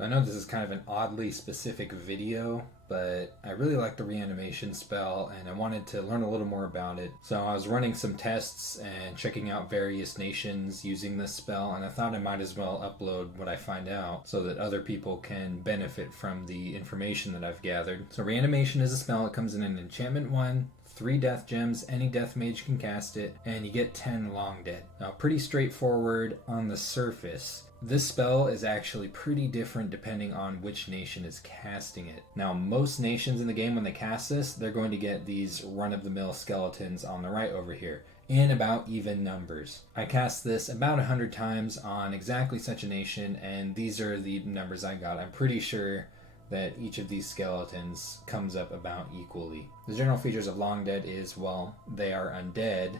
So I know this is kind of an oddly specific video, but I really like the reanimation spell and I wanted to learn a little more about it. So I was running some tests and checking out various nations using this spell, and I thought I might as well upload what I find out so that other people can benefit from the information that I've gathered. So reanimation is a spell. It comes in an enchantment 1, 3 death gems, any death mage can cast it, and you get 10 longdead. Now, pretty straightforward on the surface. This spell is actually pretty different depending on which nation is casting it. Now, most nations in the game, when they cast this, they're going to get these run-of-the-mill skeletons on the right over here, in about even numbers. I cast this about 100 times on exactly such a nation, and these are the numbers I got. I'm pretty sure that each of these skeletons comes up about equally. The general features of longdead is, well, they are undead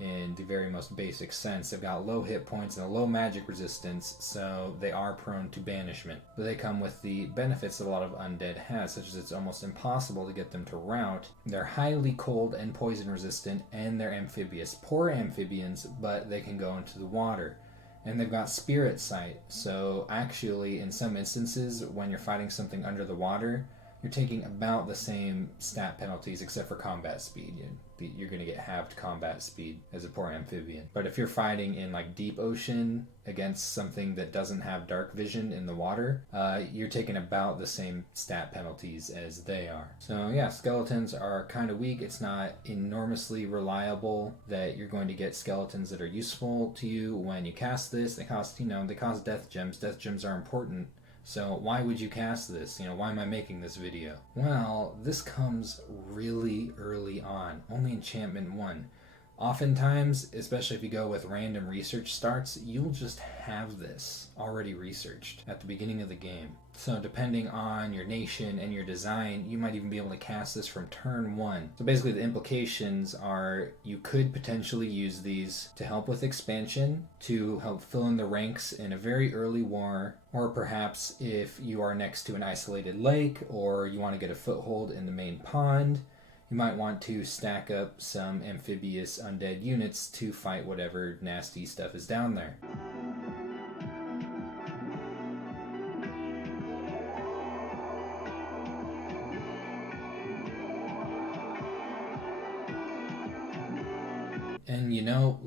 in the very most basic sense. They've got low hit points and a low magic resistance, so they are prone to banishment. But they come with the benefits that a lot of undead has, such as it's almost impossible to get them to rout. They're highly cold and poison resistant, and they're amphibious. Poor amphibians, but they can go into the water. And they've got spirit sight, so actually in some instances when you're fighting something under the water, you're taking about the same stat penalties except for combat speed. You're going to get halved combat speed as a poor amphibian. But if you're fighting in like deep ocean against something that doesn't have dark vision in the water, you're taking about the same stat penalties as they are. So yeah, skeletons are kind of weak. It's not enormously reliable that you're going to get skeletons that are useful to you when you cast this. They cost death gems. Death gems are important. So why would you cast this? Why am I making this video? Well, this comes really early on, only enchantment 1. Oftentimes, especially if you go with random research starts, you'll just have this already researched at the beginning of the game. So depending on your nation and your design, you might even be able to cast this from turn 1. So basically the implications are you could potentially use these to help with expansion, to help fill in the ranks in a very early war, or perhaps if you are next to an isolated lake or you want to get a foothold in the main pond, you might want to stack up some amphibious undead units to fight whatever nasty stuff is down there. And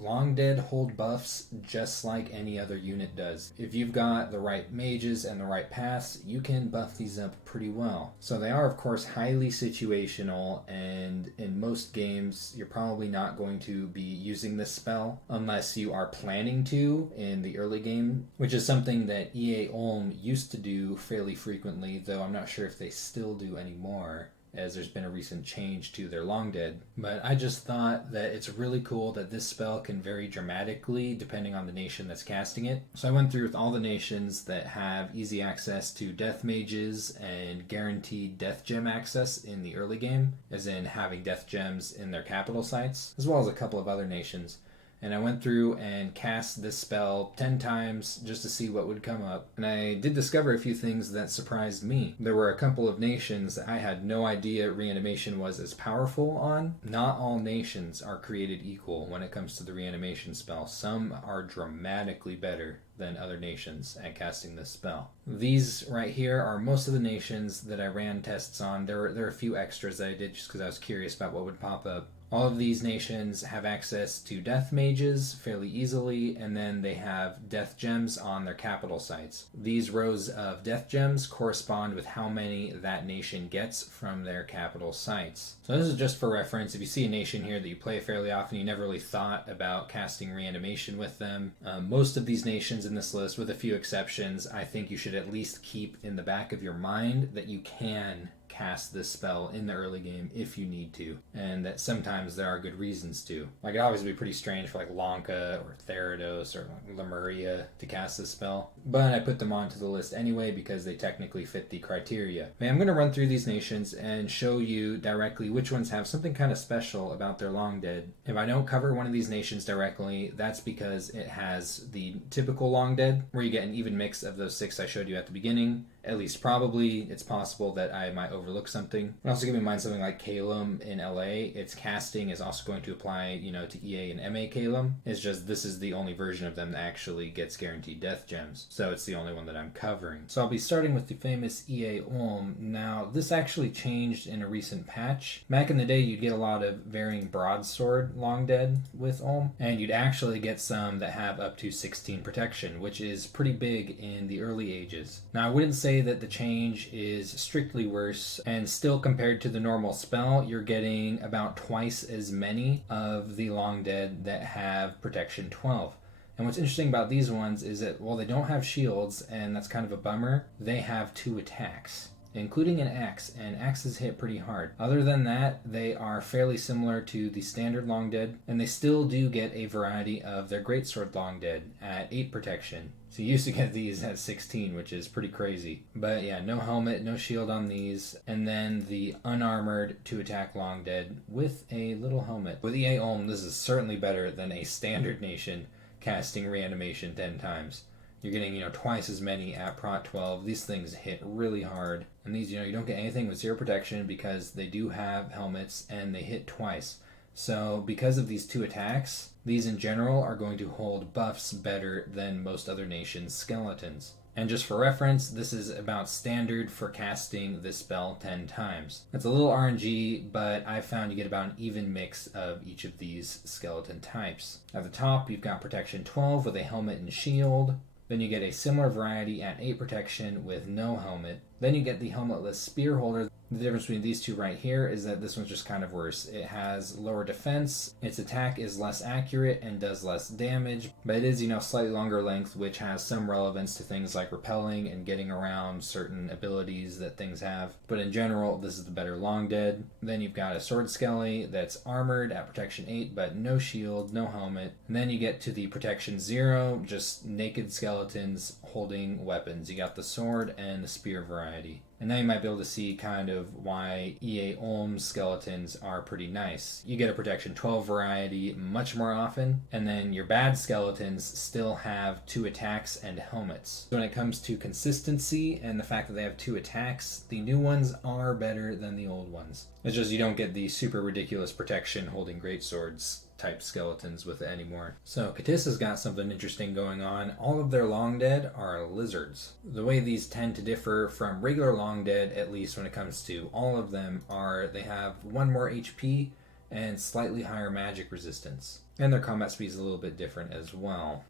longdead hold buffs just like any other unit does. If you've got the right mages and the right paths, you can buff these up pretty well. So they are, of course, highly situational, and in most games, you're probably not going to be using this spell unless you are planning to in the early game, which is something that EA Ulm used to do fairly frequently, though I'm not sure if they still do anymore, as there's been a recent change to their longdead. But I just thought that it's really cool that this spell can vary dramatically depending on the nation that's casting it. So I went through with all the nations that have easy access to death mages and guaranteed death gem access in the early game, as in having death gems in their capital sites, as well as a couple of other nations. And I went through and cast this spell 10 times just to see what would come up. And I did discover a few things that surprised me. There were a couple of nations that I had no idea reanimation was as powerful on. Not all nations are created equal when it comes to the reanimation spell. Some are dramatically better than other nations at casting this spell. These right here are most of the nations that I ran tests on. There are a few extras that I did just because I was curious about what would pop up. All of these nations have access to death mages fairly easily, and then they have death gems on their capital sites. These rows of death gems correspond with how many that nation gets from their capital sites. So this is just for reference. If you see a nation here that you play fairly often, you never really thought about casting reanimation with them. Most of these nations in this list, with a few exceptions, I think you should at least keep in the back of your mind that you can cast this spell in the early game if you need to, and that sometimes there are good reasons to. Like, it obviously would be pretty strange for like Lanka or Therados or Lemuria to cast this spell, but I put them onto the list anyway because they technically fit the criteria. I'm going to run through these nations and show you directly which ones have something kind of special about their longdead. If I don't cover one of these nations directly, that's because it has the typical longdead, where you get an even mix of those 6 I showed you at the beginning, At least probably. It's possible that I might overlook something. And also keep in mind something like Calum in LA, its casting is also going to apply, to EA and MA Calum. It's just this is the only version of them that actually gets guaranteed death gems. So it's the only one that I'm covering. So I'll be starting with the famous EA Ulm. Now, this actually changed in a recent patch. Back in the day, you'd get a lot of varying broadsword longdead with Ulm, and you'd actually get some that have up to 16 protection, which is pretty big in the early ages. Now, I wouldn't say that the change is strictly worse, and still compared to the normal spell, you're getting about twice as many of the longdead that have protection 12. And what's interesting about these ones is that while they don't have shields, and that's kind of a bummer, they have 2 attacks, including an axe, and axes hit pretty hard. Other than that, they are fairly similar to the standard longdead, and they still do get a variety of their greatsword longdead at 8 protection. So you used to get these at 16, which is pretty crazy. But yeah, no helmet, no shield on these, and then the unarmored 2-attack longdead with a little helmet. With EA Ulm, this is certainly better than a standard nation casting reanimation 10 times. You're getting, twice as many at Prot 12. These things hit really hard. And these, you don't get anything with 0 protection because they do have helmets and they hit twice. So because of these 2 attacks, these in general are going to hold buffs better than most other nations' skeletons. And just for reference, this is about standard for casting this spell 10 times. It's a little RNG, but I found you get about an even mix of each of these skeleton types. At the top, you've got protection 12 with a helmet and shield. Then you get a similar variety at 8 protection with no helmet. Then you get the helmetless spear holder. The difference between these two right here is that this one's just kind of worse. It has lower defense, its attack is less accurate and does less damage, but it is, slightly longer length, which has some relevance to things like repelling and getting around certain abilities that things have. But in general, this is the better longdead. Then you've got a sword skelly that's armored at protection 8, but no shield, no helmet. And then you get to the protection 0, just naked skeletons holding weapons. You got the sword and the spear variety. And now you might be able to see kind of why EA Ulm skeletons are pretty nice. You get a protection 12 variety much more often, and then your bad skeletons still have 2 attacks and helmets. So when it comes to consistency and the fact that they have 2 attacks, the new ones are better than the old ones. It's just you don't get the super ridiculous protection holding greatswords type skeletons with it anymore. So Katissa's got something interesting going on. All of their longdead are lizards. The way these tend to differ from regular longdead, at least when it comes to all of them, are they have 1 more HP and slightly higher magic resistance. And their combat speed is a little bit different as well.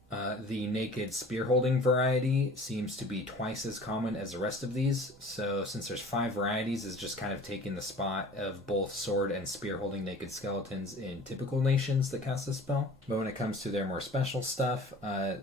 The naked spear-holding variety seems to be twice as common as the rest of these, so since there's 5 varieties, it's just kind of taking the spot of both sword and spear-holding naked skeletons in typical nations that cast this spell. But when it comes to their more special stuff,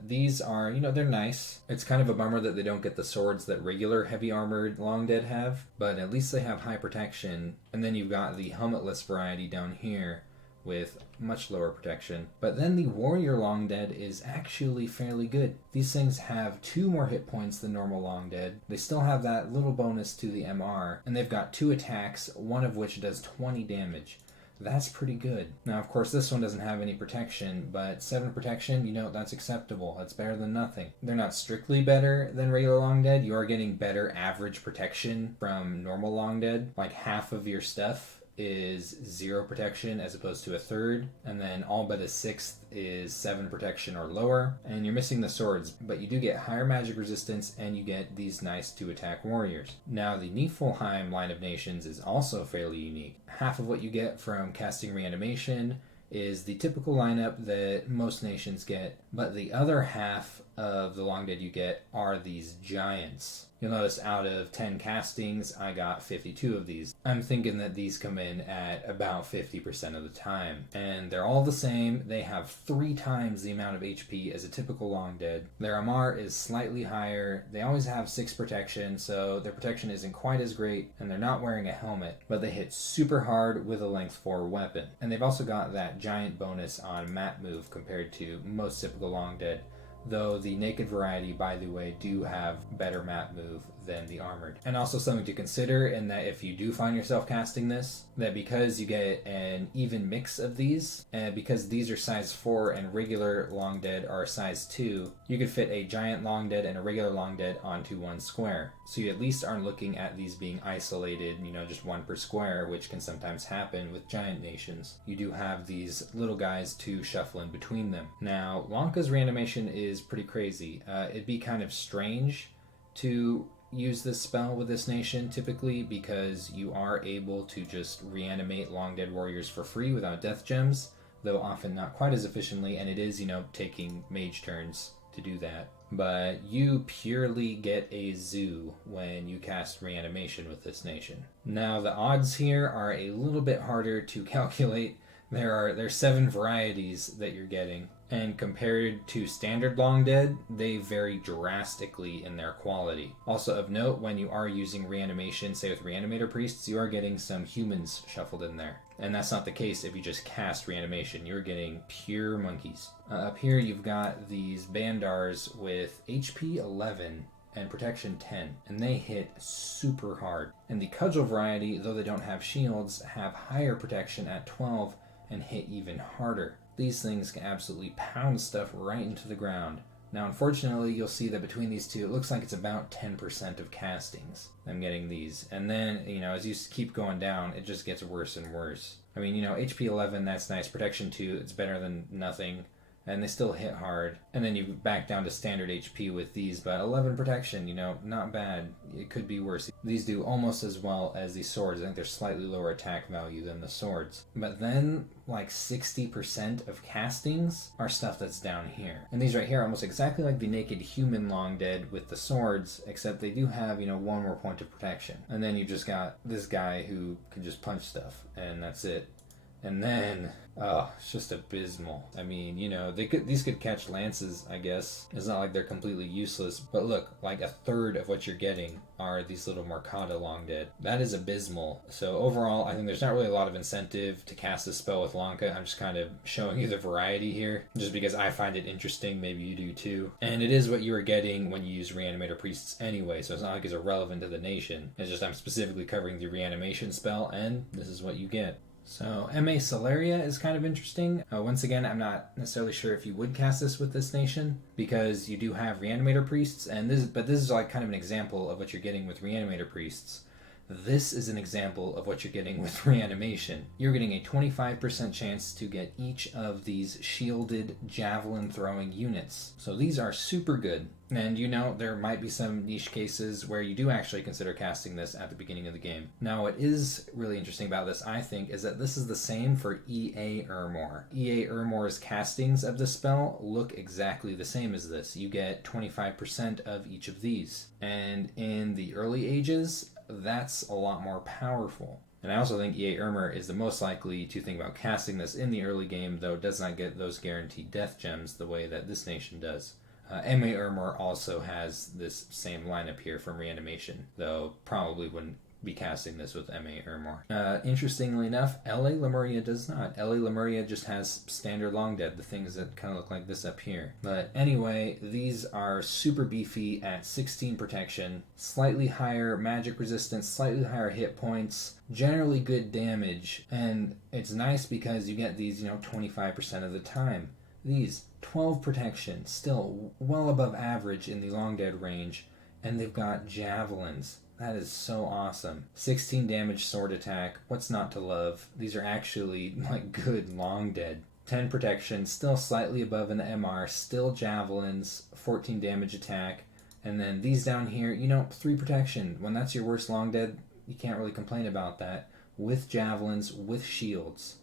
these are, they're nice. It's kind of a bummer that they don't get the swords that regular heavy-armored longdead have, but at least they have high protection. And then you've got the helmetless variety down here, with much lower protection. But then the warrior longdead is actually fairly good. These things have 2 more hit points than normal longdead. They still have that little bonus to the MR, and they've got 2 attacks, one of which does 20 damage. That's pretty good. Now, of course, this one doesn't have any protection, but 7 protection, that's acceptable. That's better than nothing. They're not strictly better than regular longdead. You are getting better average protection from normal longdead. Like half of your stuff is 0 protection as opposed to a third, and then all but a 6th is 7 protection or lower, and you're missing the swords, but you do get higher magic resistance and you get these nice 2-attack warriors. Now the Niflheim line of nations is also fairly unique. Half of what you get from casting reanimation is the typical lineup that most nations get, but the other half of the longdead you get are these giants. You'll notice out of 10 castings, I got 52 of these. I'm thinking that these come in at about 50% of the time. And they're all the same. They have 3 times the amount of HP as a typical longdead. Their MR is slightly higher. They always have 6 protection, so their protection isn't quite as great, and they're not wearing a helmet, but they hit super hard with a length 4 weapon. And they've also got that giant bonus on map move compared to most typical longdead, though the naked variety, by the way, do have better map move than the armored. And also something to consider in that if you do find yourself casting this, that because you get an even mix of these, and because these are size 4 and regular long dead are size 2, you could fit a giant long dead and a regular long dead onto one square. So you at least aren't looking at these being isolated, just one per square, which can sometimes happen with giant nations. You do have these little guys to shuffle in between them. Now, Lanka's reanimation is pretty crazy. It'd be kind of strange to use this spell with this nation typically, because you are able to just reanimate long dead warriors for free without death gems, though often not quite as efficiently, and it is, taking mage turns to do that. But you purely get a zoo when you cast reanimation with this nation. Now the odds here are a little bit harder to calculate. There's 7 varieties that you're getting, and compared to standard long dead, they vary drastically in their quality. Also of note, when you are using reanimation, say with reanimator priests, you are getting some humans shuffled in there. And that's not the case if you just cast reanimation. You're getting pure monkeys. Up here you've got these bandars with HP 11 and protection 10, and they hit super hard. And the cudgel variety, though they don't have shields, have higher protection at 12 and hit even harder. These things can absolutely pound stuff right into the ground. Now, unfortunately, you'll see that between these two, it looks like it's about 10% of castings. I'm getting these. And then, as you keep going down, it just gets worse and worse. I mean, HP 11, that's nice. Protection 2, it's better than nothing. And they still hit hard. And then you back down to standard HP with these, but 11 protection, not bad. It could be worse. These do almost as well as the swords. I think they're slightly lower attack value than the swords. But then, like 60% of castings are stuff that's down here. And these right here are almost exactly like the naked human long dead with the swords, except they do have, one more point of protection. And then you just got this guy who can just punch stuff, and that's it. And then, it's just abysmal. I mean, these could catch lances, I guess. It's not like they're completely useless. But look, like a third of what you're getting are these little Mercata long dead. That is abysmal. So overall, I think there's not really a lot of incentive to cast this spell with Lanka. I'm just kind of showing you the variety here, just because I find it interesting. Maybe you do too. And it is what you are getting when you use Reanimator Priests anyway, so it's not like it's irrelevant to the nation. It's just I'm specifically covering the Reanimation spell, and this is what you get. So, M.A. Celeria is kind of interesting. Once again, I'm not necessarily sure if you would cast this with this nation, because you do have Reanimator Priests, but this is like kind of an example of what you're getting with Reanimator Priests. This is an example of what you're getting with Reanimation. You're getting a 25% chance to get each of these shielded javelin throwing units. So these are super good. And there might be some niche cases where you do actually consider casting this at the beginning of the game. Now, what is really interesting about this, I think, is that this is the same for EA Ermor. EA Ermor's castings of the spell look exactly the same as this. You get 25% of each of these. And in the early ages, that's a lot more powerful. And I also think EA Ermor is the most likely to think about casting this in the early game, though it does not get those guaranteed death gems the way that this nation does. M.A. Ermor also has this same lineup here from Reanimation, though probably wouldn't be casting this with M.A. Ermor. Interestingly enough, L.A. Lemuria does not. L.A. Lemuria just has standard long dead, the things that kind of look like this up here. But anyway, these are super beefy at 16 protection, slightly higher magic resistance, slightly higher hit points, generally good damage, and it's nice because you get these, 25% of the time. These 12 protection, still well above average in the long dead range, and they've got javelins. That is so awesome. 16 damage sword attack, what's not to love? These are actually good long dead. 10 protection, still slightly above in the MR, still javelins, 14 damage attack, and then these down here, 3 protection. When that's your worst long dead, you can't really complain about that. With javelins, with shields.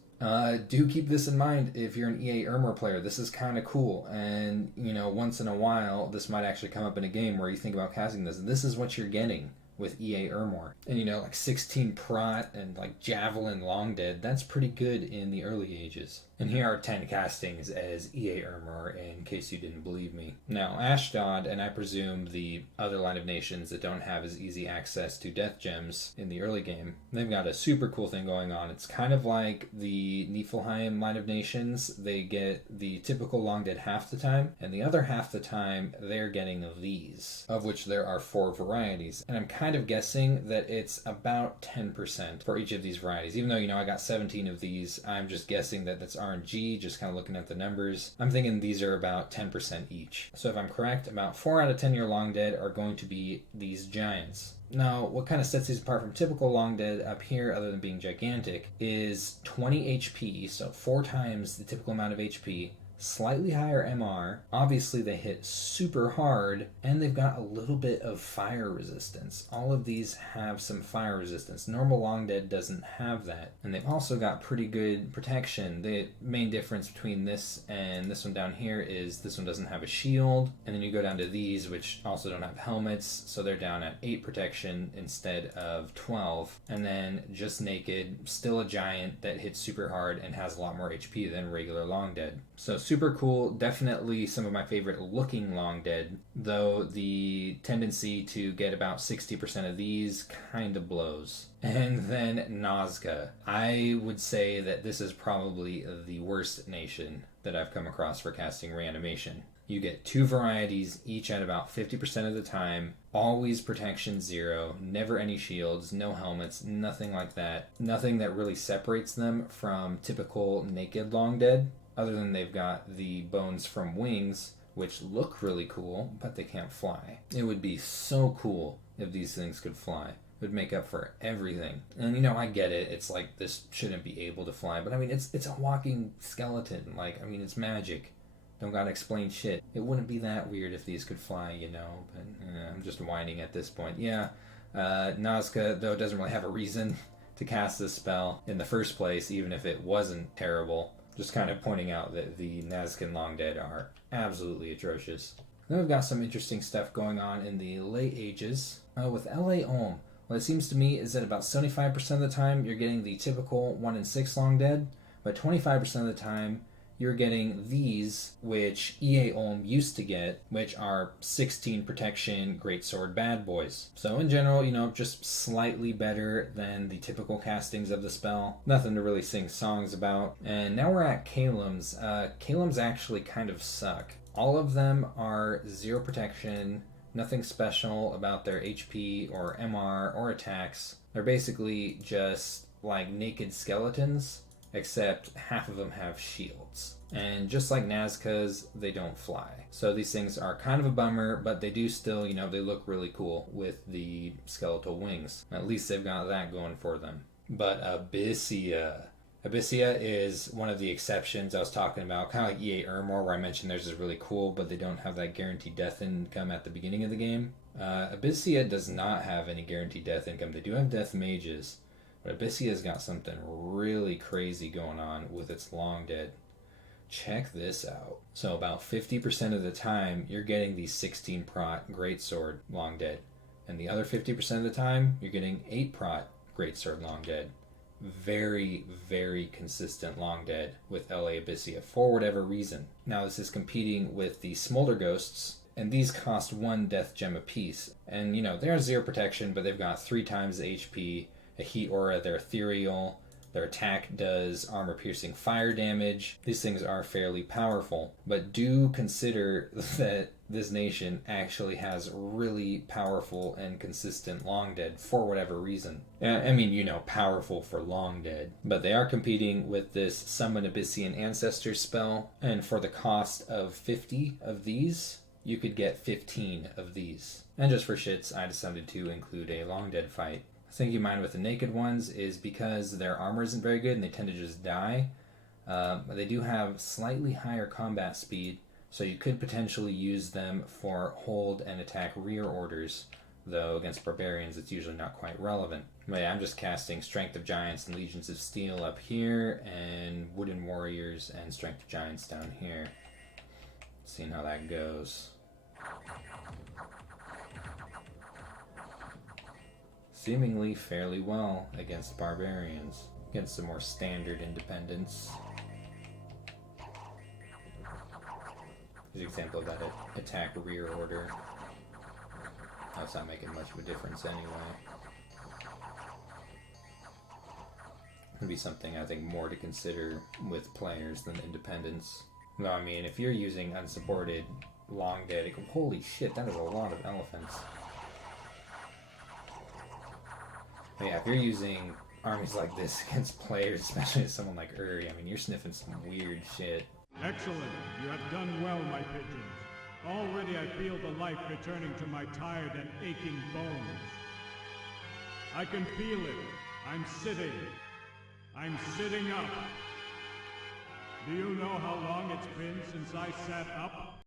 Do keep this in mind if you're an EA Ermor player. This is kind of cool, and once in a while this might actually come up in a game where you think about casting this. This is what you're getting with EA Armor. And you know, like 16 prot and like Javelin Longdead, that's pretty good in the early ages. And here are 10 castings as EA Armor, in case you didn't believe me. Now, Ashdod, and I presume the other line of nations that don't have as easy access to death gems in the early game, they've got a super cool thing going on. It's kind of like the Niflheim line of nations. They get the typical Longdead half the time, and the other half the time they're getting these, of which there are 4 varieties. And I'm kind of guessing that it's about 10% for each of these varieties. Even though, you know, I got 17 of these, I'm just guessing that that's RNG, just kind of looking at the numbers. I'm thinking these are about 10% each. So if I'm correct, about 4 out of 10 your Longdead are going to be these giants. Now, what kind of sets these apart from typical Longdead up here, other than being gigantic, is 20 HP, so 4 times the typical amount of HP, slightly higher MR. Obviously, they hit super hard, and they've got a little bit of fire resistance. All of these have some fire resistance. Normal Longdead doesn't have that. And they've also got pretty good protection. The main difference between this and this one down here is this one doesn't have a shield, and then you go down to these, which also don't have helmets, so they're down at 8 protection instead of 12. And then just naked, still a giant that hits super hard and has a lot more HP than regular Longdead. So super cool, definitely some of my favorite looking Longdead, though the tendency to get about 60% of these kind of blows. And then Nazca. I would say that this is probably the worst nation that I've come across for casting Reanimation. You get 2 varieties, each at about 50% of the time, always protection 0, never any shields, no helmets, nothing like that. Nothing that really separates them from typical naked Longdead, other than they've got the bones from wings, which look really cool, but they can't fly. It would be so cool if these things could fly. It would make up for everything. And you know, I get it. It's like, this shouldn't be able to fly, but I mean, it's a walking skeleton. Like, I mean, it's magic. Don't gotta explain shit. It wouldn't be that weird if these could fly, you know, but I'm just whining at this point. Yeah, Nazca, though, doesn't really have a reason to cast this spell in the first place, even if it wasn't terrible. Just kind of pointing out that the Nazcan Longdead are absolutely atrocious. Then we've got some interesting stuff going on in the late ages. With LA Ulm, what it seems to me is that about 75% of the time you're getting the typical 1 in 6 Longdead, but 25% of the time you're getting these, which EA Ulm used to get, which are 16 protection greatsword bad boys. So in general, you know, just slightly better than the typical castings of the spell. Nothing to really sing songs about. And now we're at Kalim's. Kalim's actually kind of suck. All of them are 0 protection, nothing special about their HP or MR or attacks. They're basically just like naked skeletons, except half of them have shields. And just like Nazca's, they don't fly. So these things are kind of a bummer, but they do still, you know, they look really cool with the skeletal wings. At least they've got that going for them. But Abyssea. Abyssea is one of the exceptions I was talking about, kind of like EA Armor, where I mentioned theirs is really cool, but they don't have that guaranteed death income at the beginning of the game. Abyssea does not have any guaranteed death income. They do have death mages, but Abyssea's got something really crazy going on with its Longdead. Check this out. So about 50% of the time, you're getting the 16 prot greatsword Longdead. And the other 50% of the time, you're getting 8 prot greatsword Longdead. Very, very consistent Longdead with LA Abyssea for whatever reason. Now this is competing with the Smolder Ghosts, and these cost 1 death gem apiece. And you know, they're 0 protection, but they've got 3 times the HP, a heat aura, they're ethereal, their attack does armor-piercing fire damage. These things are fairly powerful, but do consider that this nation actually has really powerful and consistent Longdead for whatever reason. I mean, you know, powerful for Longdead. But they are competing with this Summon Abyssian Ancestors spell, and for the cost of 50 of these, you could get 15 of these. And just for shits, I decided to include a Longdead fight. The thing you mind with the naked ones is because their armor isn't very good and they tend to just die, but they do have slightly higher combat speed, so you could potentially use them for hold and attack rear orders, though against barbarians it's usually not quite relevant. But yeah, I'm just casting Strength of Giants and Legions of Steel up here, and Wooden Warriors and Strength of Giants down here. Seeing how that goes. seemingly fairly well against barbarians. Against some more standard independents. Here's an example of that attack rear order. That's not making much of a difference anyway. It'd be something I think more to consider with players than independents. No, I mean, if you're using unsupported longdead, holy shit, that is a lot of elephants. But yeah, if you're using armies like this against players, especially someone like Uri, I mean, you're sniffing some weird shit. Excellent. You have done well, my pigeons. Already I feel the life returning to my tired and aching bones. I can feel it. I'm sitting. I'm sitting up. Do you know how long it's been since I sat up?